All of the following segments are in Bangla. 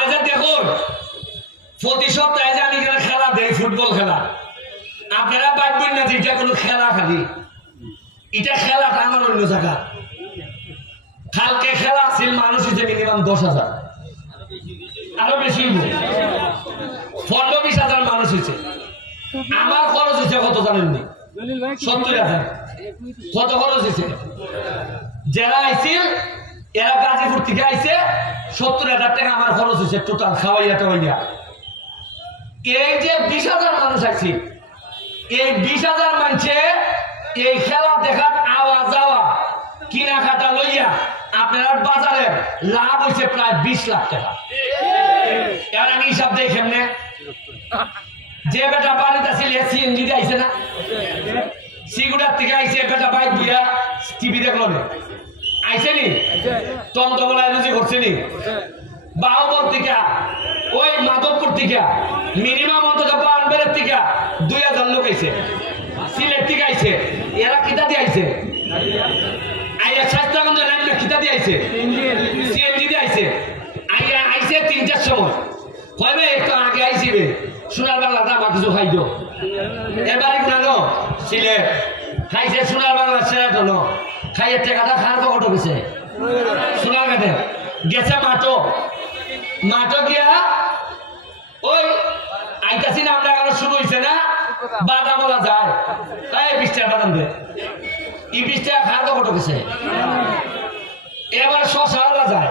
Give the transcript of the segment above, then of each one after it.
আপনি যে দেখুন প্রতি সপ্তাহে যে আমি খেলা দেই ফুটবল খেলা আপনারা পাইবেন না যে এটা কোনো খেলা খালি এটা খেলাটা আমার অন্য জায়গা কালকে খেলা আছিল মানুষ হিসেবে মিনিমাম 10,000 আরো বেশি 15-20,000 মানুষ হয়েছে আমার খরচ হয়েছে কত জানেননি 70,000 কত খরচ হয়েছে যারা আইছিল এরা গাজীপুর থেকে আইছে 70,000 টাকা আমার খরচ হয়েছে টোটাল খাওয়াইয়া টাওয়াইয়া এই যে 20,000 মানুষ আইছে এই 20,000 মানুষে এই খেলা দেখার আওয়া যাওয়া কিনাকাটা লইয়া আপনার বাজারে লাভ হয়েছে প্রায় 20 লাখ টাকা এবার আমি হিসাব দেই কেমনে যে বেটা বাড়িতে আসলে সিএনজি দিয়ে আইছে না সিগুড়ার থেকে আইছে বেটা বাইক বুয়া টিভি দেখলো না আইছে নি টমটমলায় রুজি করছে নি বাহুবল থেকে ওই মাধবপুর থেকে মিনিমাম অন্তত বানবেলের থেকে 2,000 লোক আইছে সিলেট থেকে আইছে এরা কিতা দিয়ে আইছে আইয়া স্বাস্থ্যগঞ্জ লাইন কিতা দিয়ে আইছে সিএনজি দিয়ে আইছে আইয়া আইছে 3টার সময় কইবে একটু আগে আইছিবে সোনার বাংলা দাম কিছু খাইতো এবারে গুনানো সিলেট খাইছে সোনার বাংলা সেরাটনো খাইয়ে টাকাটা খার কত গেছে সোনার কাটে গেছে মাটো গিয়া ওই আইতাছি না আমরা এখন শুরু হয়েছে না বাদামলা যায় তাই 20 টাকা বাদাম দে ই 20 টাকা খার কত গেছে এবার শশা যায়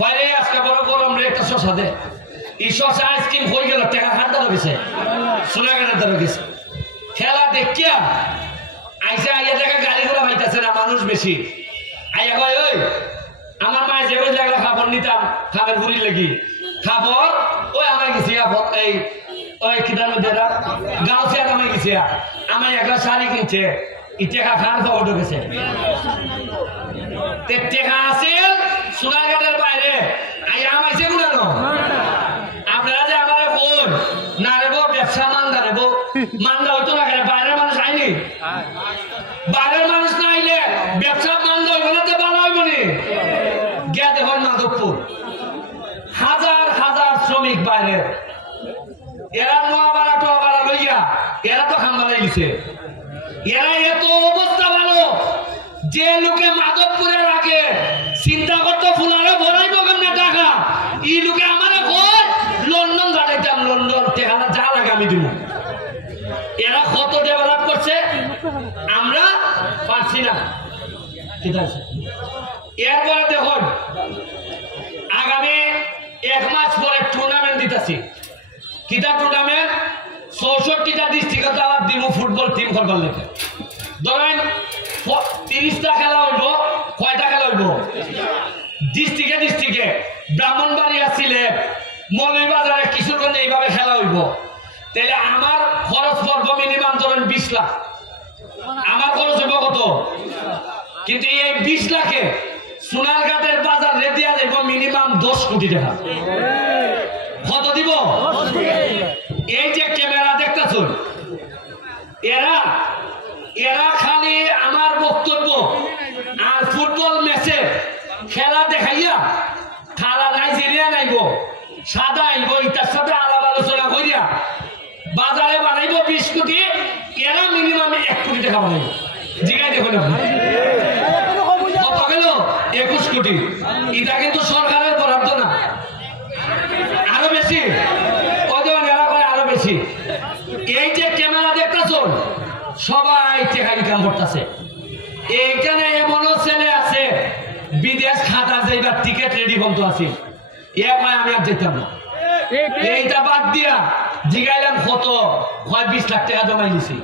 বাইরে আজকে বড় গরম রে একটা শশা দে এই শশা আইসক্রিম হয়ে গেল টাকা খার কত গেছে সোনাগানের দ্বারা গেছে খেলা দেখিয়া আইসা আইয়া দেখা গাড়ি ঘোড়া পাইতেছে না মানুষ বেশি আইয়া কয় ওই আমার মায়ের যে ওই জায়গা খাবার নিতাম খাবার ঘুরির লেগি খাবার ওই আমার গেছি এই ওই কিতার মধ্যে গাঁওছিয়া নামে গেছি আমার একটা শাড়ি কিনছে ই টেকা খান খাওয়া ঢুকেছে টেকা আসিল সোনারঘাটের বাইরে আইয়া আমাইছে গুনানো আপনারা যে আমার ফোন না রেবো ব্যবসা মান্দা রেবো মান্দা হইতো না কেন বাইরের মানুষ আইনি বাইরের মানুষ না আইলে ব্যবসা মান্দা হইব না তো ভালো হইব নি গিয়া দেখুন মাধবপুর হাজার হাজার শ্রমিক বাইরের এরা নোয়াবাড়া টোয়াবাড়া লইয়া এরা তো খাম্বালাই গেছে এরা এত অবস্থা ভালো যে লোকে মাধবপুরের আগে চিন্তা করতো ফুলারে ভরাইব কেমনে টাকা ই লোকে আমার লন্ডন যাইতাম লন্ডন টেকাটা যা লাগে আমি দিব এরা কত ডেভেলপ করছে আমরা পারছি না ঠিক আছে এরপরে দেখুন আগামী 1 মাস পরে টুর্নামেন্ট দিতেছি কিতা টুর্নামেন্ট 64টা ডিস্ট্রিক্টে আবার দিব ফুটবল টিম করবার লেগে ধরেন 30টা খেলা হইব কয়টা খেলা হইব ডিস্ট্রিক্টে ব্রাহ্মণবাড়িয়া সিলেট মৌলভীবাজারে কিশোরগঞ্জে এইভাবে খেলা হইব তাহলে আমার খরচ পড়বো মিনিমাম ধরেন 20 লাখ আমার খরচ হইব কত কিন্তু এই 20 লাখে সোনারঘাটের বাজার রেডিয়া দেব মিনিমাম 10 কোটি টাকা কত দিব এই যে ক্যামেরা দেখতেছ এরা খালি আমার বক্তব্য আর ফুটবল ম্যাচে খেলা দেখাইয়া খালা নাইজেরিয়া নাইব সাদা আইব ইটার সাথে আলাপ আলোচনা করিয়া বাজারে বানাইব 20 কোটি এরা মিনিমাম 1 কোটি টাকা বানাইব জিগাই দেখুন কত গেল 21 কোটি এটা কিন্তু সরকারের বরাদ্দ না আরো বেশি আরো বেশি এই যে ক্যামেরা দেখতেছ সবাই টাকা ইনকাম করতেছে এইখানে এমনও ছেলে আছে বিদেশ খাতা যাইবার টিকিট রেডি বন্ধ আছে আমি আর যেতাম না এইটা বাদ দিয়া জিগাইলাম কত 20 লাখ টাকা জমাই দিছি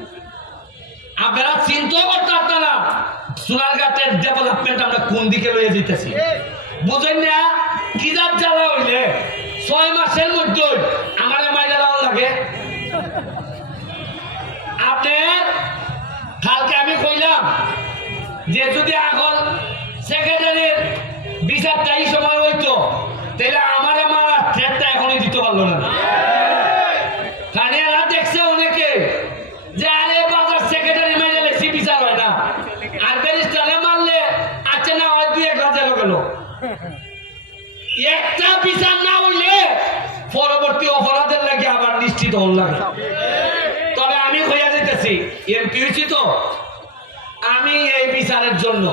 আপনারা চিন্তা করতে পারতেন না সোনারঘাটের ডেভেলপমেন্ট আমরা কোন দিকে লইয়ে যেতেছি বুঝেন না কিজাব জ্বালা হইলে 6 মাসের মধ্যে আমার মাইরা দেওয়া লাগে আপনার কালকে আমি কইলাম যে যদি এখন সেক্রেটারির বিচারটা এই সময় হইতো তাহলে আমার মারা থ্রেটটা এখনই দিতে পারলো না কারণ এরা দেখছে অনেকে যে আরে বাজার সেক্রেটারি মাইলে সি বিচার হয় না আর ব্যারিস্টারে মারলে আচ্ছা না হয় 2-1 হাজার গেল একটা বিচার না হইলে খুশি তখন লাগে। তবে আমি হইয়া যেতেছি এমপি হয়েছি তো, আমি এই বিচারের জন্য